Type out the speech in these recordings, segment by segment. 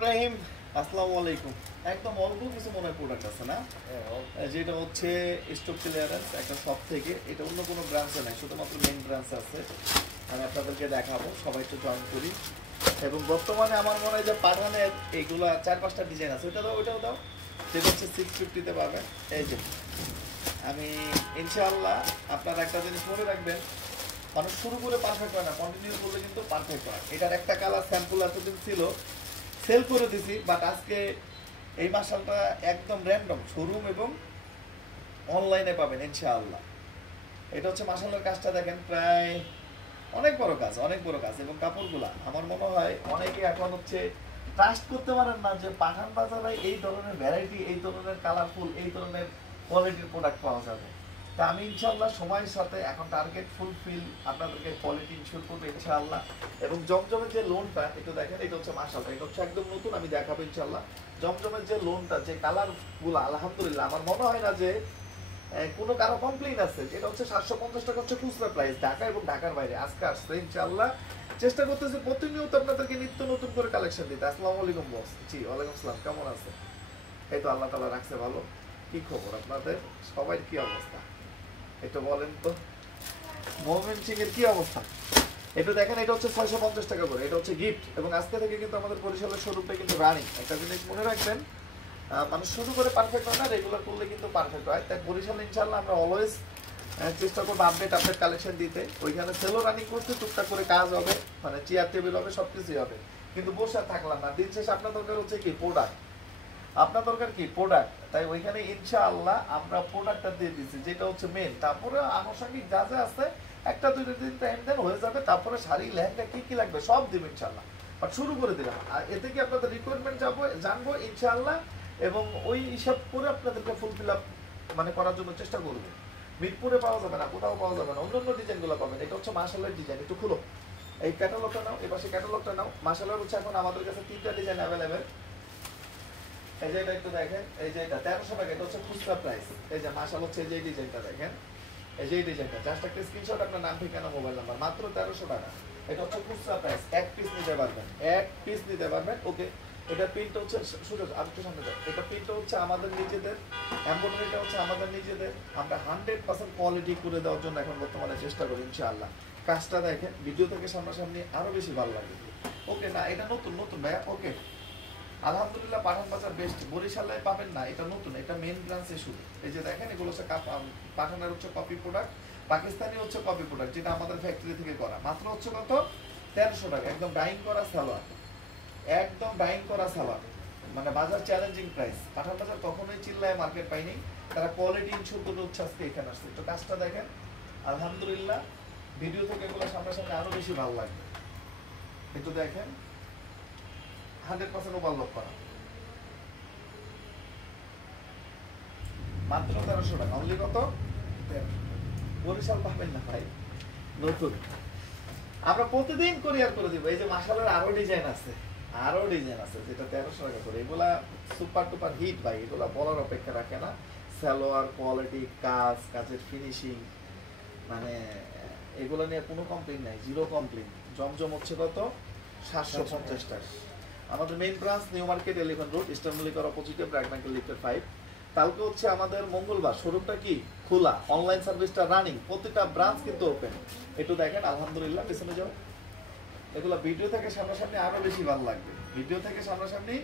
ইব্রাহিম, আসসালামু আলাইকুম। একদম অল্প কিছু মনে হয় প্রোডাক্ট আছে না, যেটা হচ্ছে স্টক ক্লিয়ারেন্স একটা শপ থেকে। এটা অন্য কোনো ব্রাঞ্চে নাই, শুধুমাত্র মেইন ব্রাঞ্চে আছে। আমি আপনাদেরকে দেখাবো, সবাই একটু জয়েন করি। এবং বর্তমানে আমার মনে হয় যে পাঠানের এইগুলা 4-5টা ডিজাইন আছে। ওইটা দাও, ওইটাও দাও। যেটা হচ্ছে 650-তে পাবেন। এই যে আমি ইনশাআল্লাহ আপনারা একটা জিনিস মনে রাখবেন, মানুষ শুরু করে পারফেক্ট হয় না, কন্টিনিউ করলে কিন্তু পারফেক্ট হয়। এটার একটা কালার স্যাম্পল এতদিন ছিল, সেল করে দিছি, বাট আজকে এই মাসালটা একদম র্যান্ডম শোরুম এবং অনলাইনে পাবেন ইনশাআল্লাহ। এটা হচ্ছে মাসালের কাজটা দেখেন, প্রায় অনেক বড় কাজ, অনেক বড় কাজ। এবং কাপড়গুলা আমার মনে হয় অনেকে এখন হচ্ছে ট্রাস্ট করতে পারেন না যে পাঠান বাজারে এই ধরনের ভ্যারাইটি, এই ধরনের কালারফুল, এই ধরনের কোয়ালিটির প্রোডাক্ট পাওয়া যাবে। তা আমি ইনশাআল্লাহ সময়ের সাথে এখন টার্গেট ফুলফিল আপনাদেরকে কোয়ালিটি ইনশিওর করবো ইনশাআল্লাহ। এবং জমজমের যে লোনটা একটু দেখেন, এটা হচ্ছে মাশাআল্লাহ, এটা হচ্ছে একদম নতুন, আমি দেখাবো ইনশাআল্লাহ। জমজমের যে লোনটা, যে কালারগুলো, আলহামদুলিল্লাহ আমার মনে হয় না যে কোনো কারো কমপ্লেইন আছে। এটা হচ্ছে 750 টাকা হচ্ছে খুচরা প্রাইস, ঢাকা এবং ঢাকার বাইরে আজকে আসছে ইনশাআল্লাহ। চেষ্টা করতেছি প্রতিনিয়ত আপনাদেরকে নিত্য নতুন করে কালেকশন দিতে। আসসালামু আলাইকুম বস। জি ওয়ালাইকুম আসসালাম, কেমন আছে? এই তো আল্লাহ তাআলা রাখছে ভালো। কি খবর আপনাদের সবাই, কি অবস্থা একটু বলেন তো? মোহাম্মদ সিং এর কি অবস্থা? একটু দেখেন, এটা হচ্ছে 650 টাকা করে, এটা হচ্ছে গিফট। এবং আজকে থেকে কিন্তু আমাদের বরিশালের শোরুমটা কিন্তু রানিং। একটা জিনিস মনে রাখবেন, মানুষ শুরু করে পারফেক্ট হয় না, রেগুলার করলে কিন্তু পারফেক্ট হয়। তাই বরিশালে ইনশাআল্লাহ আমরা অলওয়েজ চেষ্টা করবো আপডেট কালেকশন দিতে। ওইখানে সেলও রানিং করতে, টুকটাক করে কাজ হবে, মানে চেয়ার টেবিল হবে, সবকিছুই হবে। কিন্তু বসে থাকলাম না, দিন শেষে আপনার দরকার হচ্ছে কি প্রোডাক্ট, আপনার দরকার কি প্রোডাক্ট। তাই ওইখানে ইনশাআল্লাহ আমরা প্রোডাক্টটা দিয়ে দিচ্ছি, যেটা হচ্ছে মেন। তারপরে আনুষঙ্গিক যা যা আছে একটা দুইটা দিন টাইম দেন, হয়ে যাবে। তারপরে শাড়ি লেহেঙ্গা কি কি লাগবে সব দিব ইনশাআল্লাহ। বাট শুরু করে দিলাম, আর এতে কি আপনাদের রিকোয়ারমেন্ট জানবো ইনশাআল্লাহ। এবং ওই হিসাব করে আপনাদেরকে ফুলফিল আপ মানে করার জন্য চেষ্টা করবো। মিরপুরে পাওয়া যাবে না, কোথাও পাওয়া যাবে না, অন্যান্য ডিজাইনগুলো পাবেন। এটা হচ্ছে মাশাআল্লাহর ডিজাইন, একটু খুলো এই ক্যাটালগটা নাও, এই পাশে ক্যাটালগটা নাও। মাশাআল্লাহ হচ্ছে এখন আমাদের কাছে 3টা ডিজাইন অ্যাভেলেবেল। এই যে এটা একটু দেখেন, এই যে এটা 1300 টাকা, এটা হচ্ছে খুচরা প্রাইস। এই যে মাশাআল্লাহ হচ্ছে যে ডিজাইনটা দেখেন, এই যে ডিজাইনটা, জাস্ট একটা স্ক্রিনশট, আপনার নাম, ঠিকানা, মোবাইল নাম্বার, মাত্র 1300 টাকা। এটা হচ্ছে খুচরা প্রাইস, এক পিস নিতে পারবেন, এক পিস নিতে পারবেন। ওকে, এটা প্রিন্ট হচ্ছে সুযোগ আর একটু সামনে যাও, এটা প্রিন্ট হচ্ছে আমাদের নিজেদের, এমব্রয়ডারিটা হচ্ছে আমাদের নিজেদের। আমরা 100% কোয়ালিটি করে দেওয়ার জন্য এখন বর্তমানে চেষ্টা করি ইনশাআল্লাহ। কাজটা দেখেন, ভিডিও থেকে সামনাসামনি আরো বেশি ভালো লাগে। ওকে, না এটা নতুন নতুন ভাইয়া। ওকে, আলহামদুলিল্লাহ পাঠান বাজার বেস্ট, বরিশালে পাবেন না, এটা নতুন, এটা মেন ব্রাঞ্চে শুরু। এই যে দেখেন, এগুলো হচ্ছে পাঠানের হচ্ছে কপি প্রোডাক্ট, পাকিস্তানি হচ্ছে কপি প্রোডাক্ট, যেটা আমাদের ফ্যাক্টরি থেকে করা। মাত্র হচ্ছে কত? 1300 টাকা। একদম ডাইং করা সালোয়ার, একদম ডাইং করা সালোয়ার, মানে বাজার চ্যালেঞ্জিং প্রাইস। পাঠান বাজার কখনোই চিল্লায় মার্কেট পাইনি, তারা কোয়ালিটি ইনশিওর করে হচ্ছে আজকে এখানে আসছে। তো কাজটা দেখেন, আলহামদুলিল্লাহ ভিডিও থেকে এগুলো সামনাসামনি আরো বেশি ভালো লাগবে। একটু দেখেন, 100% ওভারলক করা, মাত্র 1300 টাকা। অনলি কত? 1300। বরিশাল পাবেন না ভাই, নতুন। আমরা প্রতিদিন কোরিয়ার করে দিব। এই যে মাশাআল্লাহ আরো ডিজাইন আছে, আরো ডিজাইন আছে, যেটা 1300 টাকা করে। এগুলা সুপার টুপার হিট ভাই, এগুলা বলার অপেক্ষা রাখে না। সালোয়ার কোয়ালিটি, কাজ, কাজের ফিনিশিং, মানে এগুলা নিয়ে কোনো কমপ্লেইন নাই, জিরো কমপ্লেইন। জমজম হচ্ছে কত? 750 টাকা। আমাদের main branch New Market 11 road, Eastern মল্লিকার অপোজিটে, ব্র্যাক ব্যাংকের লিফটের 5। কালকে হচ্ছে আমাদের মঙ্গলবার, শোরুমটা কি খোলা, অনলাইন সার্ভিসটা রানিং, প্রতিটা ব্রাঞ্চ কিন্তু ওপেন। একটু দেখেন, আলহামদুলিল্লাহ পেছনে যাও। এগুলো ভিডিও থেকে সামনাসামনি আরো বেশি ভালো লাগবে, ভিডিও থেকে সামনাসামনি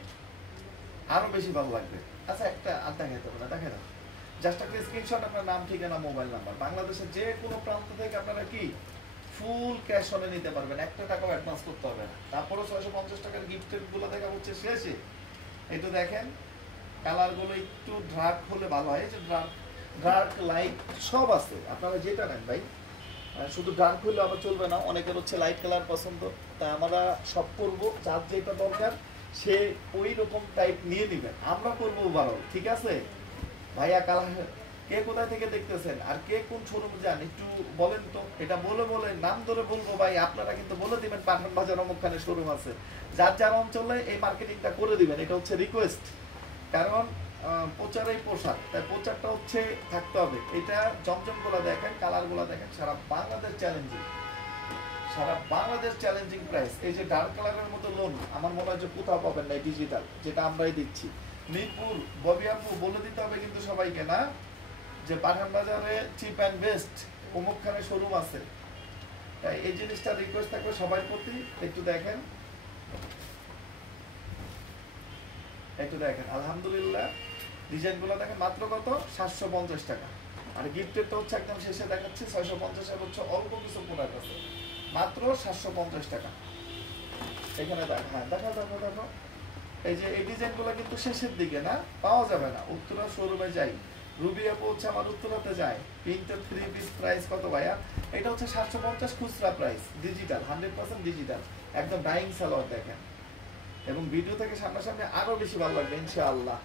আরো বেশি ভালো লাগবে। আচ্ছা, একটা আর দেখাইতে হবে না, দেখে না, জাস্ট একটা স্ক্রিনশট, আপনার নাম, ঠিকানা, মোবাইল নাম্বার। বাংলাদেশের যে কোনো প্রান্ত থেকে আপনারা কি ফুল ক্যাশ অনে নিতে পারবেন, একটা টাকাও অ্যাডভান্স করতে হবে না। তারপরে 650 টাকার গিফটের গুলো দেখা হচ্ছে শেষে। একটু দেখেন, কালারগুলো একটু ডার্ক হলে ভালো হয়। যে ডার্ক লাইট সব আছে, আপনারা যেটা নেন ভাই। শুধু ডার্ক হলে আবার চলবে না, অনেকের হচ্ছে লাইট কালার পছন্দ। তাই আমরা সব করবো, যার যেটা দরকার সে ওই রকম টাইপ নিয়ে নিবেন, আমরা করবো ওভারঅল। ঠিক আছে ভাইয়া? কালার কে কোথায় থেকে দেখতেছেন আর কে কোন শোরুম যান একটু বলেন তো। এটা বলে বলে নাম ধরে বলবো ভাই, আপনারা কিন্তু বলে দিবেন পাঠান বাজার অমুকখানে শোরুম আছে। যার যার অঞ্চলে এই মার্কেটিংটা করে দিবেন, এটা হচ্ছে রিকোয়েস্ট। কারণ প্রচারেই পোশাক, তাই প্রচারটা হচ্ছে থাকতে হবে। এটা জমজম গুলা দেখেন, কালার গুলা দেখেন, সারা বাংলাদেশ চ্যালেঞ্জিং, সারা বাংলাদেশ চ্যালেঞ্জিং প্রাইস। এই যে ডার্ক কালারের মতো লোন আমার মনে হয় যে কোথাও পাবেন না, ডিজিটাল যেটা আমরাই দিচ্ছি। মিরপুর ববি আপু বলে দিতে হবে কিন্তু সবাইকে না, যে পাঠান বাজারে চিপ অ্যান্ড বেস্ট অমুক খানে শোরুম আছে। তাই এই জিনিসটা রিকোয়েস্ট থাকবে সবার প্রতি। একটু দেখেন, একটু দেখেন, আলহামদুলিল্লাহ ডিজাইনগুলো দেখেন। মাত্র কত? 750 টাকা। আর গিফটের তো হচ্ছে একদম শেষে দেখাচ্ছি 650 এর হচ্ছে অল্প কিছু প্রোডাক্ট আছে, মাত্র 750 টাকা। এখানে দেখো, হ্যাঁ দেখো দেখো দেখো, এই যে এই ডিজাইনগুলো কিন্তু শেষের দিকে না, পাওয়া যাবে না। উত্তরা শোরুমে যাই, রুবি আপু হচ্ছে আমার উত্তরাতে যায়। প্রিন্টেড 3 পিস প্রাইস কত ভাইয়া? এটা হচ্ছে 750 খুচরা প্রাইস, ডিজিটাল 100% ডিজিটাল, একদম ডাইং সালোয়ার দেখেন। এবং ভিডিও থেকে সামনাসামনি আরো বেশি ভালো লাগবে ইনশাআল্লাহ।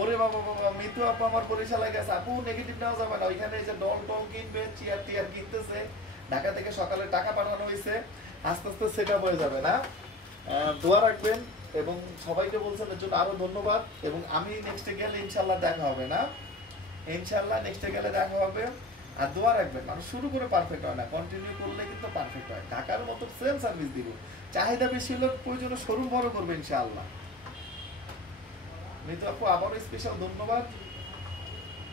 ওরে বাবা বাবা, মিতু আপু আমার বরিশালে গেছে। আপু নেগেটিভ নেওয়া যাবে না, ওইখানে এই যে ডল টল কিনবে, চেয়ার টিয়ার কিনতেছে, ঢাকা থেকে সকালে টাকা পাঠানো হয়েছে, আস্তে আস্তে সেট আপ হয়ে যাবে না। দোয়া রাখবেন এবং সবাইকে বলছেন এর জন্য আরো ধন্যবাদ। এবং আমি নেক্সটে গেলে ইনশাল্লাহ দেখা হবে না, ইনশাল্লাহ নেক্সটে গেলে দেখা হবে। আর দোয়া রাখবেন, মানুষ শুরু করে পারফেক্ট হয় না, কন্টিনিউ করলে কিন্তু পারফেক্ট হয়। ঢাকার মতো সেম সার্ভিস দিব, চাহিদা বেশি হলে প্রয়োজনে শোরুম বড় করবে ইনশাআল্লাহ। মিতু আপু আবারও স্পেশাল ধন্যবাদ,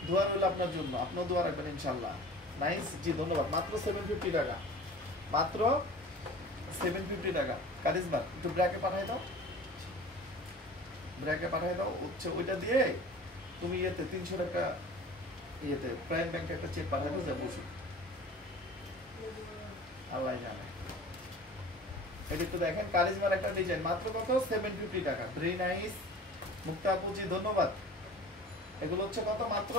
দোয়া রইল আপনার জন্য, আপনিও দোয়া রাখবেন ইনশাআল্লাহ। নাইস, জি ধন্যবাদ। মাত্র 750 টাকা, মাত্র 750 টাকা। কারিজমা একটু ব্র্যাকে পাঠাই দাও, ব্র্যাকে পাঠাই দাও হচ্ছে ওইটা দিয়ে তুমি ইয়েতে 300 টাকা ইয়েতে প্রাইম ব্যাংকে একটা চেক পাঠাই দাও, যা বসু আল্লাহ জানে। এটা একটু দেখেন, কারিজমার একটা ডিজাইন, মাত্র কত? 750 টাকা। ভেরি নাইস মুক্তা আপু জি ধন্যবাদ। এগুলো হচ্ছে কত? মাত্র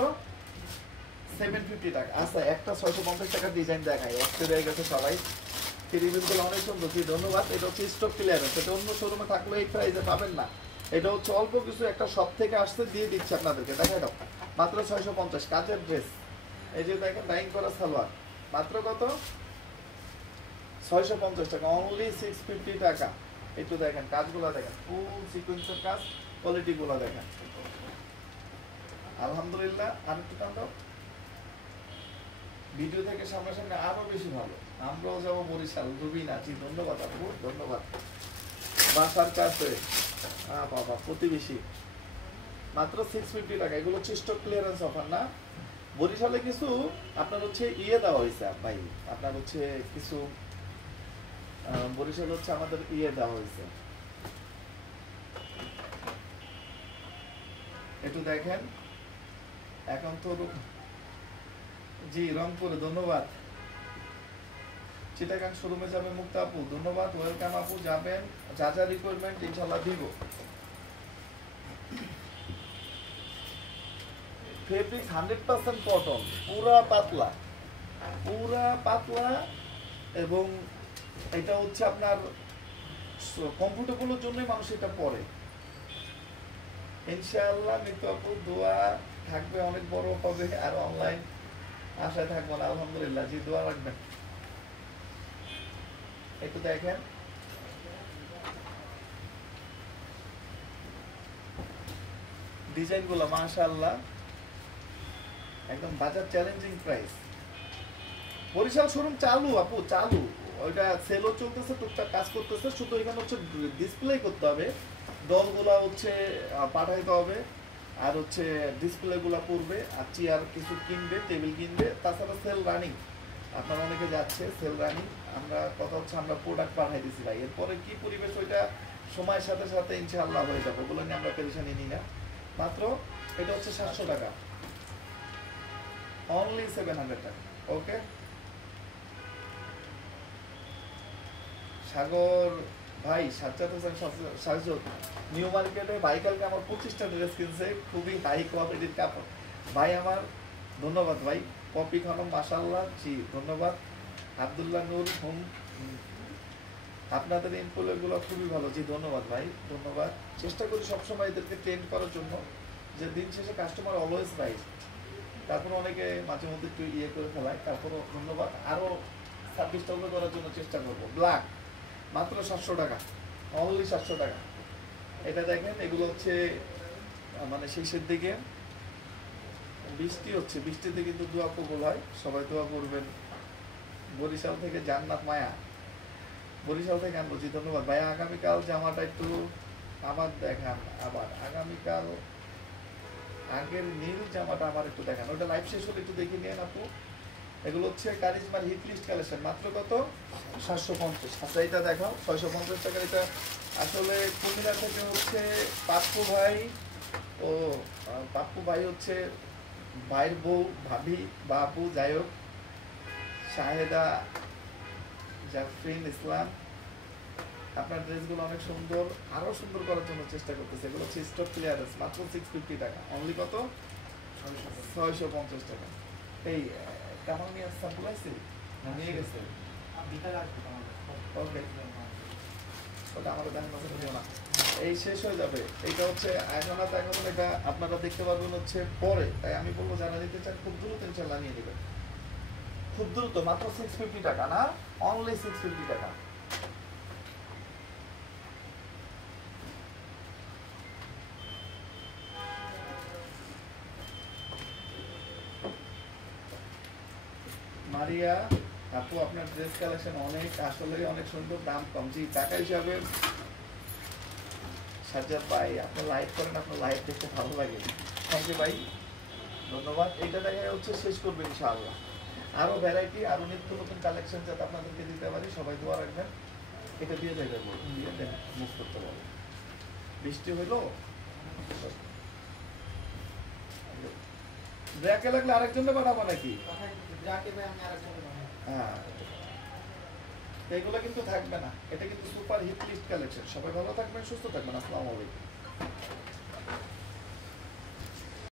750 টাকা। আচ্ছা একটা 650 টাকার ডিজাইন দেখাই, একটা হয়ে গেছে সবাই। রিভিউগুলো অনেক সুন্দর, জি ধন্যবাদ। এটা হচ্ছে স্টক ক্লিয়ারেন্স, এটা অন্য শোরুমে থাকলে এই প্রাইসে পাবেন না। এটা হচ্ছে অল্প কিছু একটা শপ থেকে আসছে, দিয়ে দিচ্ছে আপনাদেরকে, দেখাই দাও। মাত্র 650, কাজের ড্রেস। এই যে দেখেন ডাইং করা সালোয়ার, মাত্র কত? 650 টাকা, অনলি 650 টাকা। একটু দেখেন কাজগুলো দেখেন, ফুল সিকোয়েন্সের কাজ, কোয়ালিটিগুলো দেখেন আলহামদুলিল্লাহ। আর একটু টান দাও, ভিডিও থেকে সামনাসামনি আরো বেশি ভালো। আমরাও যাবো বরিশাল, রুবি নাচি, ধন্যবাদ আপু ধন্যবাদ। বাসার কাছে বাবা প্রতিবেশী, মাত্র 650 টাকা। এগুলো হচ্ছে স্টক ক্লিয়ারেন্স অফার না। বরিশালে কিছু আপনার হচ্ছে ইয়ে দেওয়া হয়েছে ভাই, আপনার হচ্ছে কিছু বরিশাল হচ্ছে আমাদের ইয়ে দেওয়া হয়েছে, একটু দেখেন। এখন তো জি রংপুরে ধন্যবাদ। চিটাগাং শোরুমে যাবে মুক্তা আপু, ধন্যবাদ, ওয়েলকাম আপু। যাবেন, যা যা রিকোয়ারমেন্ট ইনশাআল্লাহ দিব। ফেব্রিক 100% কটন, পুরা পাতলা, পুরা পাতলা। এবং এটা হচ্ছে আপনার কমফোর্টেবলের জন্যই মানুষ এটা পরে ইনশাআল্লাহ। মিতু আপু দোয়া থাকবে, অনেক বড় হবে, আর অনলাইন আশায় থাকবো না আলহামদুলিল্লাহ, জি দোয়া রাখবেন। একটু দেখেন ডিজাইনগুলো, মাশাআল্লাহ একদম বাজার চ্যালেঞ্জিং প্রাইস। বরিশাল শোরুম চালু আপু, চালু, ওইটা সেলও চলতেছে, টুকটাক কাজ করতেছে, শুধু এখানে হচ্ছে ডিসপ্লে করতে হবে, ডলগুলা হচ্ছে পাঠাইতে হবে, আর হচ্ছে ডিসপ্লেগুলা পড়বে, আর চেয়ার কিছু কিনবে, টেবিল কিনবে, তাছাড়া সেল রানিং। আপনারা অনেকে যাচ্ছে সেল রানিং, আমরা কথা হচ্ছে আমরা প্রোডাক্ট পাঠাই দিছি ভাই। এরপরে কি পরিবেশ ওইটা সময়ের সাথে সাথে ইনশাআল্লাহ হয়ে যাবে, ওগুলো নিয়ে আমরা পেরেশানি নিই না। মাত্র এটা হচ্ছে 700 টাকা, অনলি 700 টাকা। ওকে সাগর ভাই, সাজ্জাদ হোসেন সাজ্জাদ নিউ মার্কেটে ভাই কালকে আমার 25টা ড্রেস কিনছে, খুবই হাই কোয়ালিটির কাপড় ভাই আমার, ধন্যবাদ ভাই। পপি খানম মাশাআল্লাহ, জি ধন্যবাদ। আব্দুল্লাহ নূর হোম, আপনাদের ইনফোগুলো খুবই ভালো, জি ধন্যবাদ ভাই ধন্যবাদ। চেষ্টা করি সবসময় এদেরকে ট্রেন করার জন্য, যে দিন শেষে কাস্টমার অলওয়েজ রাইট। তারপর অনেকে মাঝে মধ্যে একটু ইয়ে করে ফেলায়, তারপরও ধন্যবাদ। আরও সার্ভিসটা করার জন্য চেষ্টা করবো। ব্ল্যাক মাত্র 700 টাকা, অনলি 700 টাকা। এটা দেখেন, এগুলো হচ্ছে মানে শেষের দিকে বৃষ্টি হচ্ছে, বৃষ্টিতে কিন্তু দোয়া কবুল হয়, সবাই দোয়া করবেন। বরিশাল থেকে জান্নাত মায়া, বরিশাল থেকে আনবো, জি ধন্যবাদ ভাইয়া। আগামীকাল জামাটা একটু আবার দেখান, আবার আগামীকাল আগের নীল জামাটা আবার একটু দেখান, ওটা লাইভ শেষ হলে একটু দেখে নিন আপু। এগুলো হচ্ছে কারিজমার হিট লিস্ট কালেকশন, মাত্র কত? 750। আচ্ছা এটা দেখাও, 650 টাকার। এটা আসলে কুমিল্লা থেকে হচ্ছে পাপ্পু ভাই, ও পাপ্পু ভাই হচ্ছে ভাইয়ের বউ, ভাবি বা আপু যাই হোক, শাহেদা জাফরিন ইসলাম, আপনার ড্রেসগুলো অনেক সুন্দর, আরো সুন্দর করার জন্য চেষ্টা করতেছে। এগুলো হচ্ছে স্টক ক্লিয়ারেন্স, মাত্র 650 টাকা অনলি। কত? 650 টাকা। এই কামাল নিয়ে স্যাম্পল আছে, নিয়ে গেছে ওকে, ওটা আমাদের দেখা মাঝে নিও না, এই শেষ হয়ে যাবে। এইটা হচ্ছে আয়নাত, এখন এটা আপনারা দেখতে পারবেন হচ্ছে পরে, তাই আমি বলবো যারা নিতে চান খুব দ্রুত ইনশাল্লাহ নিয়ে নেবেন, খুব দ্রুত। মাত্র 650 টাকা, না অনলি 650 টাকা। মারিয়া আপু আপনার ড্রেস কালেকশন অনেক, আসলে অনেক সুন্দর, দাম কম। জি টাকা হিসাবে সাজ্জাদ ভাই আপনার লাইভ করেন, আপনার লাইভ দেখতে ভালো লাগে, থ্যাংক ইউ ভাই, ধন্যবাদ। এইটা দেখা হচ্ছে শেষ করবে ইনশাআল্লাহ। আরো ভ্যারাইটি, আরো নিত্য নতুন কালেকশন যাতে আপনাদেরকে দিতে পারি, সবাই দোয়া রাখবেন। এটা দিয়ে যাবে, দিয়ে দেন, মুভ করতে পারবো। বৃষ্টি হইলো, ব্র্যাকে লাগলে আরেকজনকে পাঠাবো নাকি? হ্যাঁ, এগুলো কিন্তু থাকবে না, এটা কিন্তু সুপার হিট লিস্ট কালেকশন। সবাই ভালো থাকবেন, সুস্থ থাকবেন, আসসালামু আলাইকুম।